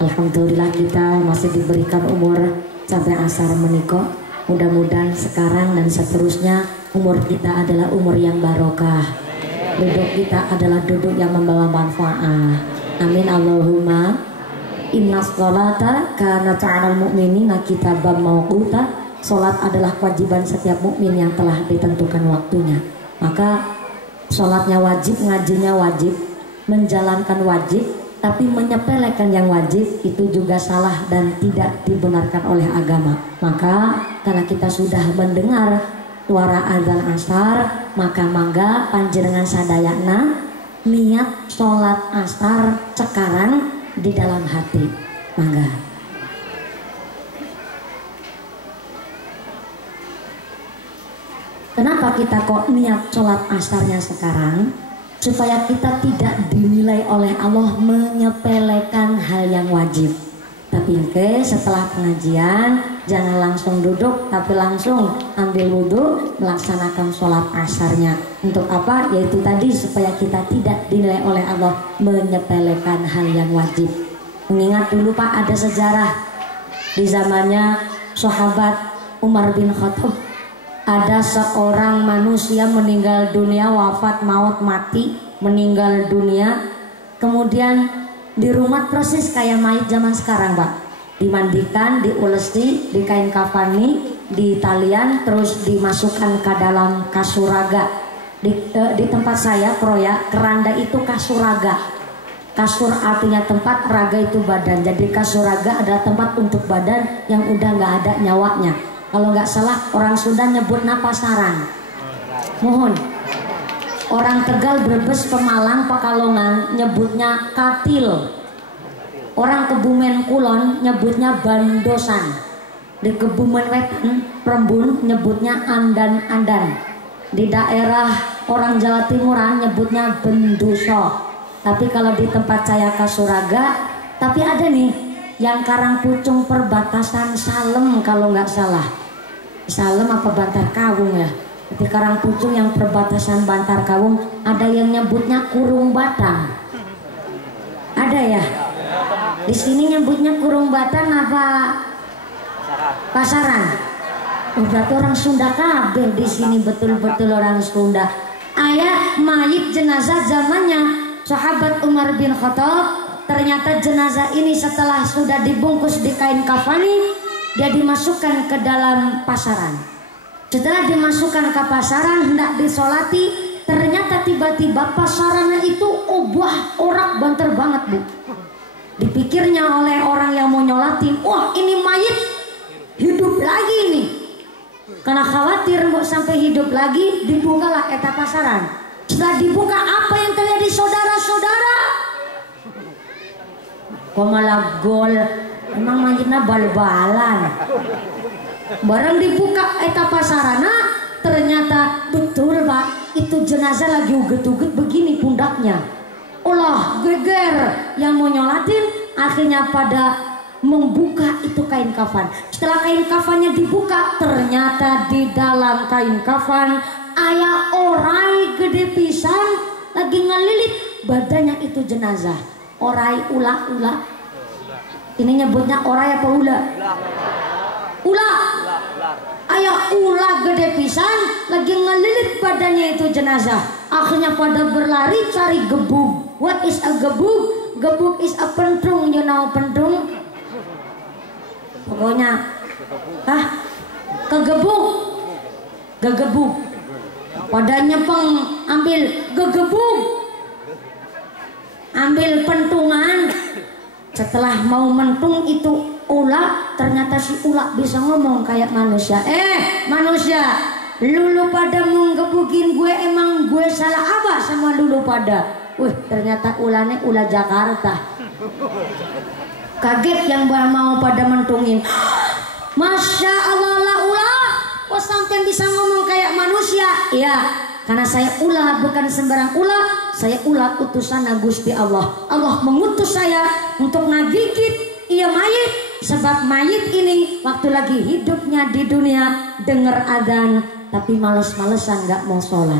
Alhamdulillah kita masih diberikan umur sampai asar menikah. Mudah-mudahan sekarang dan seterusnya umur kita adalah umur yang barokah. Duduk kita adalah duduk yang membawa manfaat. Amin Allahumma. Inna sholata kanat 'alal mu'minina kitaban mawquta. Salat adalah kewajiban setiap mukmin yang telah ditentukan waktunya. Maka salatnya wajib, ngajinya wajib, menjalankan wajib, tapi menyepelekan yang wajib itu juga salah dan tidak dibenarkan oleh agama. Maka karena kita sudah mendengar suara azan asar, maka mangga panjenengan sadayana niat sholat asar sekarang di dalam hati. Mangga. Kenapa kita kok niat sholat asarnya sekarang? Supaya kita tidak dinilai oleh Allah menyepelekan hal yang wajib. Tapi setelah pengajian jangan langsung duduk, tapi langsung ambil wudhu, melaksanakan sholat asarnya. Untuk apa? Yaitu tadi supaya kita tidak dinilai oleh Allah menyepelekan hal yang wajib. Mengingat dulu Pak, ada sejarah di zamannya sahabat Umar bin Khattab. Ada seorang manusia meninggal dunia, wafat, maut, mati, meninggal dunia. Kemudian di rumah persis kayak mayit zaman sekarang Pak. Dimandikan, diulesi, di kain kafani, di talian, terus dimasukkan ke dalam kasuraga. Di tempat saya Proya, keranda itu kasuraga. Kasur artinya tempat, raga itu badan. Jadi kasuraga adalah tempat untuk badan yang udah nggak ada nyawanya. Kalau nggak salah orang Sunda nyebutnya pasaran. Mohon. Orang Tegal, Brebes, Pemalang, Pekalongan nyebutnya katil. Orang Kebumen Kulon nyebutnya bandosan. Di Kebumen Wetan, Prembun nyebutnya andan-andan. Di daerah orang Jawa Timuran nyebutnya benduso. Tapi kalau di tempat saya Kasuraga, tapi ada nih yang Karangpucung perbatasan Salem kalau nggak salah. Salem apa Bantar Kawung ya? Di Karangpucung yang perbatasan Bantar Kawung ada yang nyebutnya Kurung Batang. Ada ya? Di sini nyebutnya Kurung Batang apa? Pasaran. Oh, berarti orang Sunda kabeh di sini, betul-betul orang Sunda. Ayat mayit jenazah zamannya sahabat Umar bin Khattab. Ternyata jenazah ini setelah sudah dibungkus di kain kafani, dia dimasukkan ke dalam pasaran. Setelah dimasukkan ke pasaran, hendak disolati, ternyata tiba-tiba pasarannya itu obah, orak banter banget Bu. Dipikirnya oleh orang yang mau nyolatin, wah ini mayit hidup lagi nih. Karena khawatir Bu sampai hidup lagi, dibukalah eta pasaran. Setelah dibuka, apa yang terjadi saudara-saudara? Kok malah gol? Emang mayitnya bal-balan. Barang dibuka eta pasarana, ternyata betul Pak, itu jenazah lagi uget-uget begini pundaknya. Ulah geger yang mau nyolatin, akhirnya pada membuka itu kain kafan. Setelah kain kafannya dibuka, ternyata di dalam kain kafan aya orai gede pisan lagi ngelilit badannya itu jenazah. Orai ula-ula. Ini nyebutnya orai apa ula? Ula. Ayah ula gede pisan lagi ngelilit badannya itu jenazah. Akhirnya pada berlari cari gebug. What is a gebug? Gebug is a pentung. You know pentung? Pokoknya kegebug. Gegebug. Pada nyepeng ambil gegebug. Ambil pentungan. Setelah mau mentung itu ula, ternyata si ula bisa ngomong kayak manusia. Manusia, lulu pada mau ngebukin gue, emang gue salah apa sama lulu pada? Wih, ternyata ulane ula Jakarta. Kaget yang mau pada mentungin. Masya Allah lah ula, kok sampai bisa ngomong kayak manusia? Iya. Karena saya ulah bukan sembarang ulah, saya ulah utusan Gusti Allah. Allah mengutus saya untuk ngagigit ia mayit, sebab mayit ini waktu lagi hidupnya di dunia dengar adzan tapi males-malesan nggak mau sholat.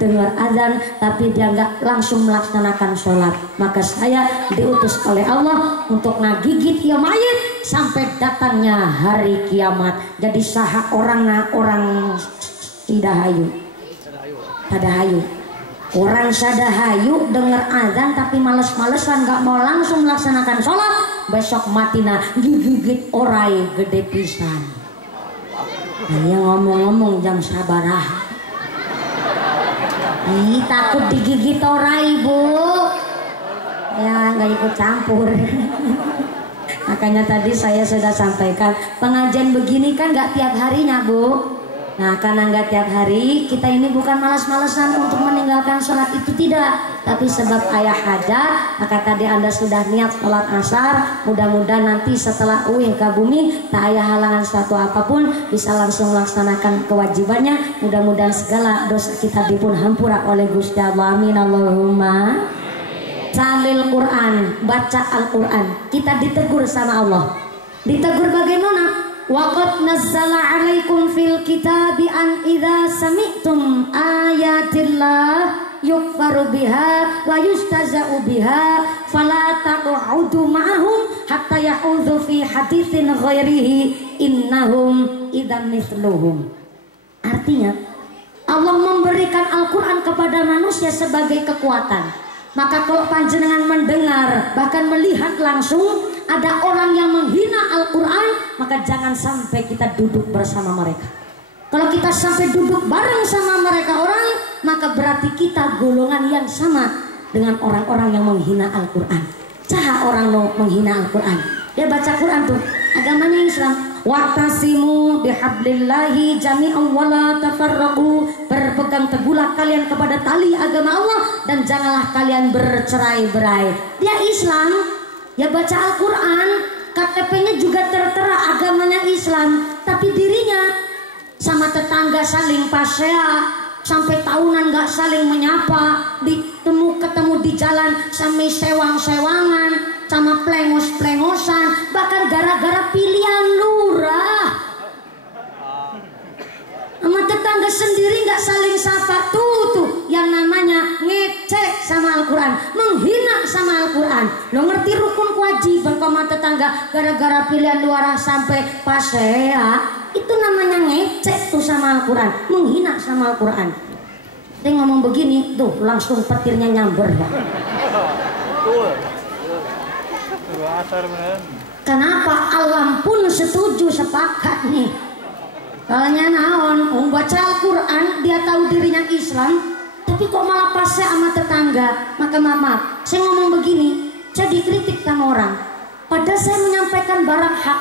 dengar azan tapi dia nggak langsung melaksanakan sholat, maka saya diutus oleh Allah untuk ngagigit ya mayit sampai datangnya hari kiamat. Jadi saha orang sidahayu sadahayu orang sadahayu dengar azan tapi males-malesan nggak mau langsung melaksanakan sholat, besok matina gigit orai gede pisan. Nah, ngomong-ngomong jam sabarah takut digigit orai Bu, ya nggak ikut campur. Makanya tadi saya sudah sampaikan pengajian begini kan nggak tiap harinya Bu. Nah karena nggak tiap hari, kita ini bukan malas-malasan untuk meninggalkan sholat itu, tidak, tapi sebab ayah hajat. Maka tadi Anda sudah niat sholat asar, mudah-mudahan nanti setelah uih ke bumi tak ayah halangan suatu apapun, bisa langsung melaksanakan kewajibannya. Mudah-mudahan segala dosa kita dipun hampura oleh Gusti Allah. Amin Allahumma. Salil Quran, baca Al-Quran, kita ditegur sama Allah. Ditegur bagaimana? Waqad nazzala 'alaikum fil kitabi an idza sami'tum ayatillah yukfaru biha wa yustaza'u biha fala taq'udu ma'ahum hatta ya'udzu fi haditsin ghairihi innahum idzan mithluhum. Artinya Allah memberikan Al-Quran kepada manusia sebagai kekuatan. Maka kalau panjenengan mendengar bahkan melihat langsung ada orang yang menghina Al-Quran, maka jangan sampai kita duduk bersama mereka. Kalau kita sampai duduk bareng sama mereka orang, maka berarti kita golongan yang sama dengan orang-orang yang menghina Al-Quran. Caha orang menghina Al-Quran, dia baca Quran tuh agamanya Islam. Wa'tasimu bihablillahi jami'an wala tafarraqu, berpegang teguhlah kalian kepada tali agama Allah dan janganlah kalian bercerai-berai. Dia Islam, ya baca Al-Quran, KTP-nya juga tertera agamanya Islam, tapi dirinya sama tetangga saling pasea, sampai tahunan gak saling menyapa, ketemu di jalan sampai sewang-sewangan, sama plengos-plengosan, bahkan gara-gara pilihan lurah. Sama tetangga sendiri gak saling sapa, tuh yang namanya ngecek sama Al-Quran, menghina sama Al-Quran. Lo ngerti rukun kewajiban sama tetangga, gara-gara pilihan luarah sampai pasea, itu namanya ngecek tuh sama Al-Quran, menghina sama Al-Quran. Dia ngomong begini, tuh langsung petirnya nyamber ya. Kenapa alam pun setuju, sepakat nih. Soalnya naon, baca Al-Quran, dia tahu dirinya Islam, tapi kok malah pasnya sama tetangga. Maka maaf, saya ngomong begini, saya dikritik sama orang. Padahal saya menyampaikan barang hak,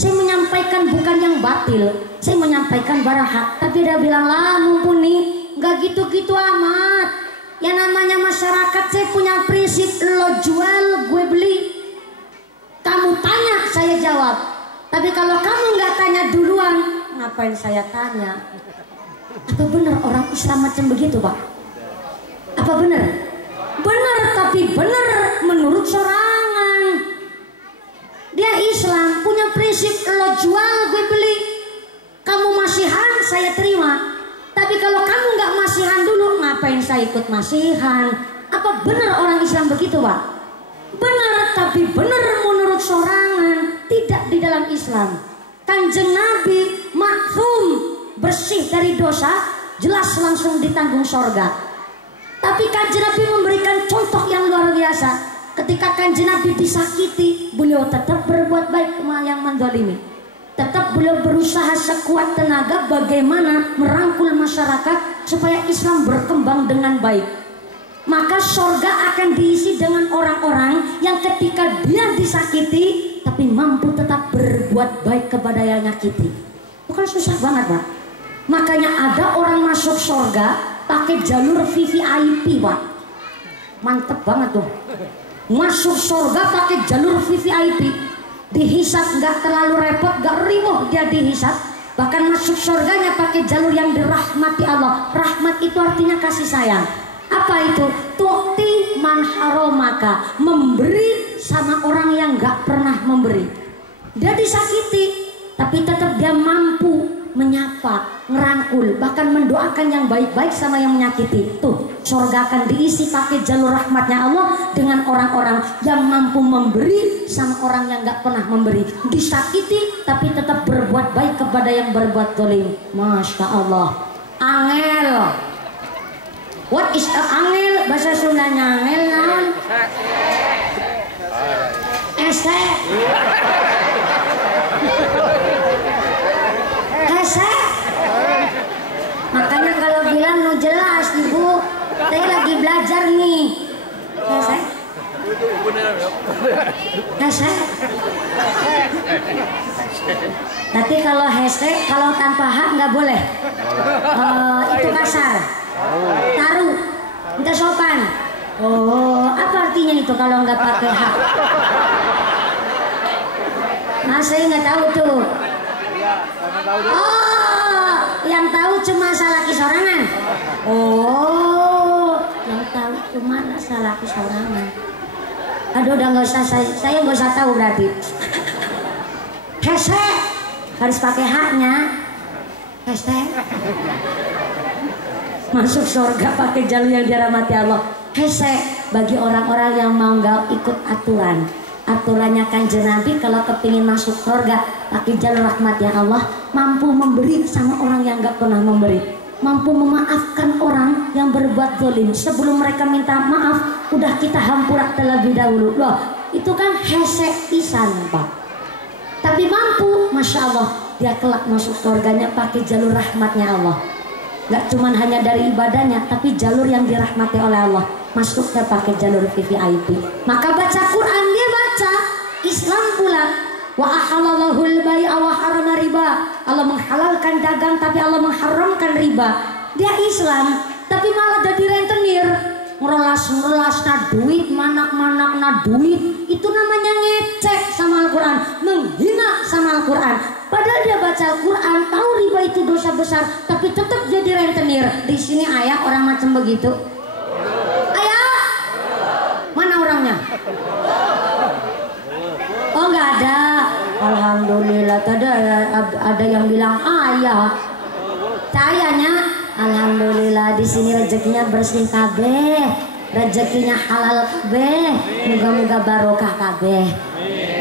saya menyampaikan bukan yang batil, saya menyampaikan barang hak. Tapi dia bilang, lah mumpuni, gak gitu-gitu amat. Yang namanya masyarakat, saya punya prinsip, lo jual gue beli, kamu tanya saya jawab. Tapi kalau kamu nggak tanya duluan, ngapain saya tanya? Apa benar orang Islam macam begitu Pak? Apa benar? Benar, tapi benar menurut sorangan. Dia Islam, punya prinsip, lo jual gue beli, kamu masihan saya terima. Tapi kalau kamu nggak masihan dulu, ngapain saya ikut masihan? Apa benar orang Islam begitu Pak? Benar, tapi benar menurut sorangan, tidak di dalam Islam. Kanjeng Nabi maksum, bersih dari dosa, jelas langsung ditanggung sorga. Tapi kanjeng Nabi memberikan contoh yang luar biasa. Ketika kanjeng Nabi disakiti, beliau tetap berbuat baik sama yang mendolimi. Tetap beliau berusaha sekuat tenaga bagaimana merangkul masyarakat supaya Islam berkembang dengan baik. Maka sorga akan diisi dengan orang-orang yang ketika dia disakiti tapi mampu tetap berbuat baik kepada yang nyakiti. Bukan susah banget Pak. Makanya ada orang masuk sorga pakai jalur VVIP Pak. Mantep banget tuh. Masuk sorga pakai jalur VVIP, dihisap nggak terlalu repot, nggak riuh dia dihisap. Bahkan masuk sorganya pakai jalur yang dirahmati Allah. Rahmat itu artinya kasih sayang. Apa itu? Tu'ti man haromaka, memberi sama orang yang gak pernah memberi. Dia disakiti, tapi tetap dia mampu menyapa, ngerangkul, bahkan mendoakan yang baik-baik sama yang menyakiti. Tuh, surga akan diisi pakai jalur rahmatnya Allah dengan orang-orang yang mampu memberi sama orang yang gak pernah memberi, disakiti tapi tetap berbuat baik kepada yang berbuat zalim. Masya Allah. Angel. What is a angel? Bahasa Sundanya angel naon? Ese. Ese. Makanya kalau bilang nu jelas ibu, saya lagi belajar nih. Ese. Ese. Tapi kalau hese, kalau tanpa hak nggak boleh. Itu kasar. Taruh, nggak sopan. Oh, apa artinya itu kalau nggak pakai hak? Nah, saya nggak tahu tuh. Oh, yang tahu cuma laki sorangan. Oh, yang tahu cuma laki sorangan. Aduh, udah nggak usah, saya nggak usah tahu berarti. Hese harus pakai haknya. Hese masuk surga pakai jalur yang dirahmati Allah. Hese bagi orang-orang yang mau nggak ikut aturan. Aturannya Kanjeng Nabi kalau kepingin masuk surga pakai jalur rahmatnya Allah, mampu memberi sama orang yang nggak pernah memberi, mampu memaafkan orang yang berbuat zalim sebelum mereka minta maaf udah kita hampura terlebih dahulu. Loh, itu kan hese pisan Pak. Tapi mampu, Masya Allah, dia kelak masuk surganya pakai jalur rahmatnya Allah. Gak cuman hanya dari ibadahnya, tapi jalur yang dirahmati oleh Allah, masuknya pakai jalur VVIP. Maka baca Quran dia baca Islam pula. Wa ahalallahul bai'a wa harama riba. Allah menghalalkan dagang tapi Allah mengharamkan riba. Dia Islam, tapi malah jadi rentenir. Ngerolas na duit, manak-manak na duit. Itu namanya ngecek sama Al-Quran, menghina sama Al-Quran. Padahal dia baca Al-Quran, tahu riba itu dosa besar, tapi tetap jadi rentenir. Di sini ayah orang macam begitu. Ayah, mana orangnya? Oh nggak ada. Alhamdulillah. Tadi ada yang bilang ayah. Sayanya, alhamdulillah di sini rezekinya bersih kabeh, rezekinya halal kabeh, moga-moga barokah kabeh.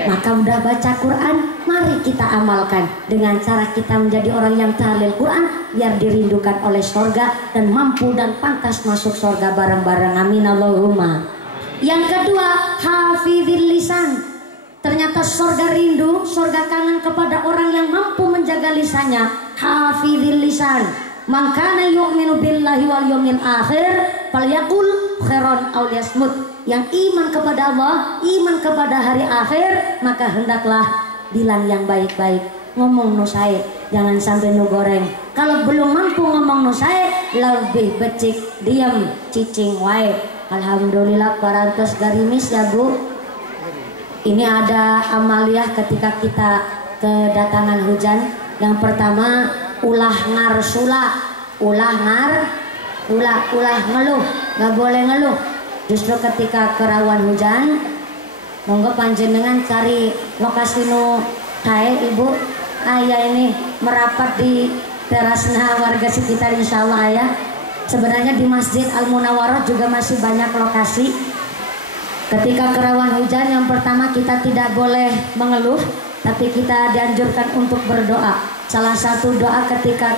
Maka udah baca Quran, mari kita amalkan dengan cara kita menjadi orang yang tahlil Quran biar dirindukan oleh surga dan mampu dan pantas masuk surga bareng-bareng. Amin Allahumma. Yang kedua, hafizil lisan. Ternyata surga rindu, surga kangen kepada orang yang mampu menjaga lisannya. Hafizil lisan. Man kana yu'minu billahi wal yawmil akhir falyaqul khairan aw liyasmut. Yang iman kepada Allah, iman kepada hari akhir, maka hendaklah bilang yang baik-baik, ngomong nu sae, jangan sampai nu goreng. Kalau belum mampu ngomong nu sae, lebih becik, diam, cicing wae. Alhamdulillah parantos garimis ya Bu. Ini ada amaliah ketika kita kedatangan hujan. Yang pertama, ulah ngarsula, ulah ngeluh, nggak boleh ngeluh. Justru ketika kerawan hujan, monggo panjenengan cari lokasi nu tae Ibu. Ayah ini merapat di terasna warga sekitar, insya Allah ayah. Sebenarnya di Masjid Al Munawwarah juga masih banyak lokasi. Ketika kerawan hujan, yang pertama kita tidak boleh mengeluh, tapi kita dianjurkan untuk berdoa. Salah satu doa ketika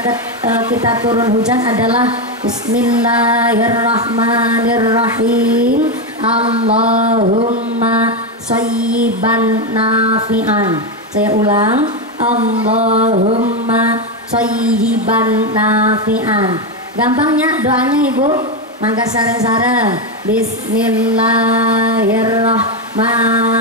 kita turun hujan adalah Bismillahirrahmanirrahim. Allahumma shayyiban nafi'an. Saya ulang, Allahumma shayyiban nafi'an. Gampangnya doanya Ibu, mangga sareng-sareng. Bismillahirrahmanirrahim.